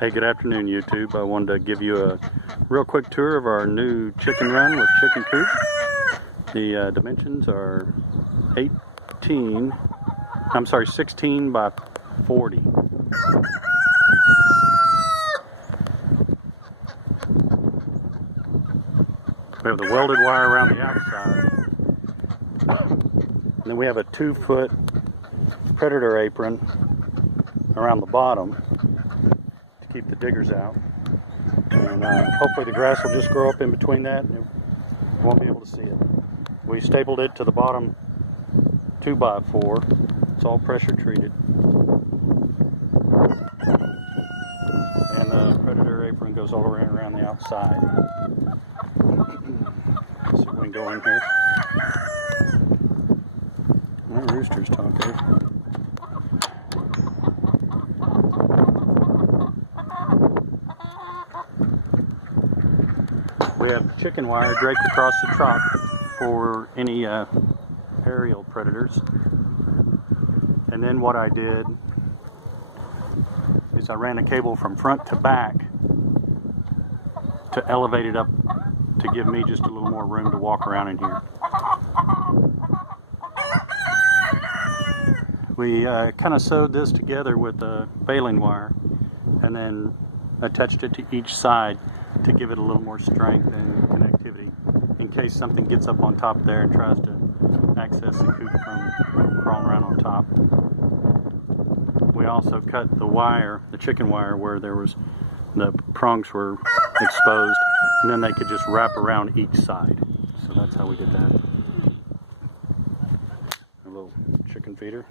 Hey, good afternoon, YouTube. I wanted to give you a real quick tour of our new chicken run with Chicken Coop. The dimensions are 16 by 40. We have the welded wire around the outside. And then we have a 2-foot predator apron around the bottom to keep the diggers out. And hopefully the grass will just grow up in between that and you won't be able to see it. We stapled it to the bottom 2x4. It's all pressure treated. And the predator apron goes all around the outside. Let's see if we can go in here. That rooster's talking. We have chicken wire draped across the truck for any aerial predators. And then what I did is I ran a cable from front to back to elevate it up to give me just a little more room to walk around in here. We kind of sewed this together with a baling wire and then attached it to each side to give it a little more strength and connectivity in case something gets up on top there and tries to access the coop from crawling around on top. We also cut the wire, the chicken wire, where there was the prongs were exposed, and then they could just wrap around each side. So that's how we did that. A little chicken feeder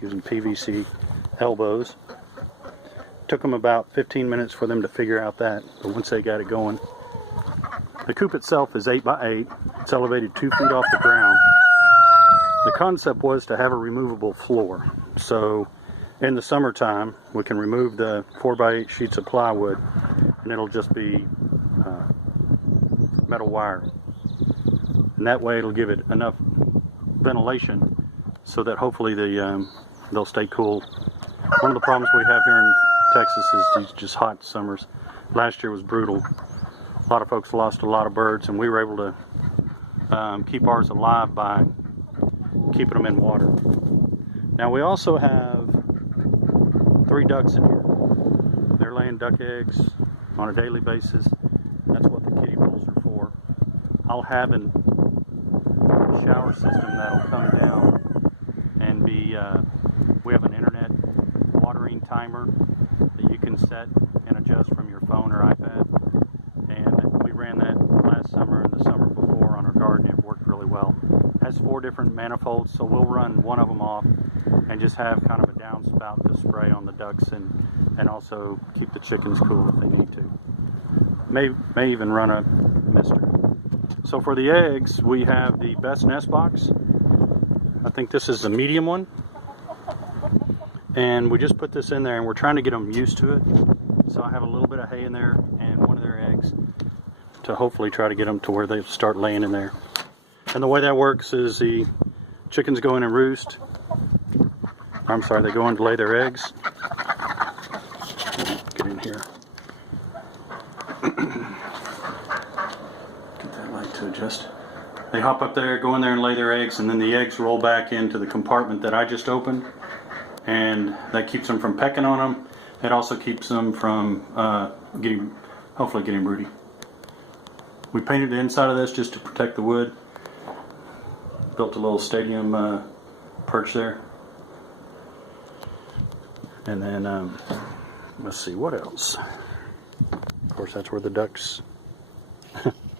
using PVC elbows. Took them about 15 minutes for them to figure out that, but once they got it going. The coop itself is 8x8. It's elevated 2 feet off the ground. The concept was to have a removable floor. So in the summertime, we can remove the 4x8 sheets of plywood and it'll just be metal wire. And that way it'll give it enough ventilation so that hopefully they'll stay cool. One of the problems we have here in Texas is these just hot summers. Last year was brutal. A lot of folks lost a lot of birds, and we were able to keep ours alive by keeping them in water. Now we also have 3 ducks in here. They're laying duck eggs on a daily basis. That's what the kiddie pools are for. I'll have a shower system that'll come down and be, we have an internet watering timer that you can set and adjust from your phone or iPad, and we ran that last summer and the summer before on our garden. It worked really well. It has 4 different manifolds, so we'll run one of them off and just have kind of a downspout to spray on the ducks and also keep the chickens cool if they need to. May even run a mister. So for the eggs, we have the best nest box. I think this is the medium one. And we just put this in there and we're trying to get them used to it. So I have a little bit of hay in there and one of their eggs to hopefully try to get them to where they start laying in there. And the way that works is the chickens go in and roost. I'm sorry, they go in to lay their eggs. Get in here. Get that light to adjust. They hop up there, go in there and lay their eggs, and then the eggs roll back into the compartment that I just opened. And that keeps them from pecking on them. It also keeps them from hopefully getting broody. We painted the inside of this just to protect the wood. Built a little stadium perch there. And then, let's see, what else? Of course, that's where the ducks,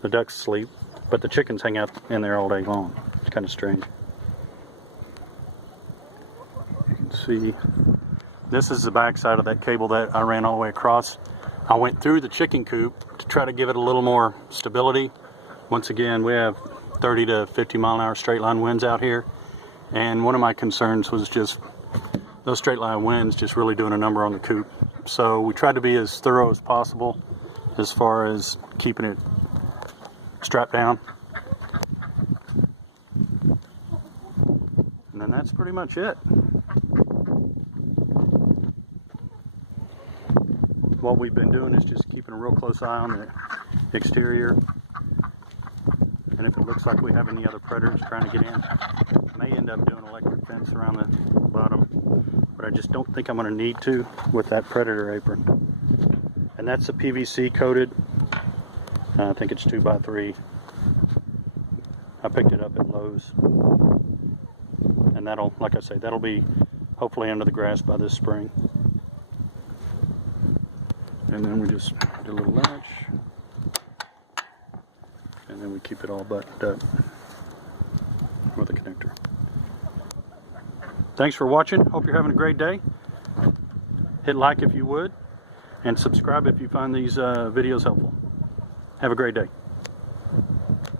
the ducks sleep. But the chickens hang out in there all day long. It's kind of strange. See, this is the back side of that cable that I ran all the way across. I went through the chicken coop to try to give it a little more stability. Once again, we have 30 to 50 mile an hour straight line winds out here, and one of my concerns was just those straight line winds just really doing a number on the coop. So we tried to be as thorough as possible as far as keeping it strapped down. And then that's pretty much it. what we've been doing is just keeping a real close eye on the exterior. And if it looks like we have any other predators trying to get in, I may end up doing electric fence around the bottom, but I just don't think I'm going to need to with that predator apron. And that's a PVC coated. I think it's 2x3. I picked it up at Lowe's. And that'll, like I say, that'll be hopefully under the grass by this spring. And then we just do a little latch. And then we keep it all buttoned up with a connector. Thanks for watching. Hope you're having a great day. Hit like if you would, and subscribe if you find these videos helpful. Have a great day.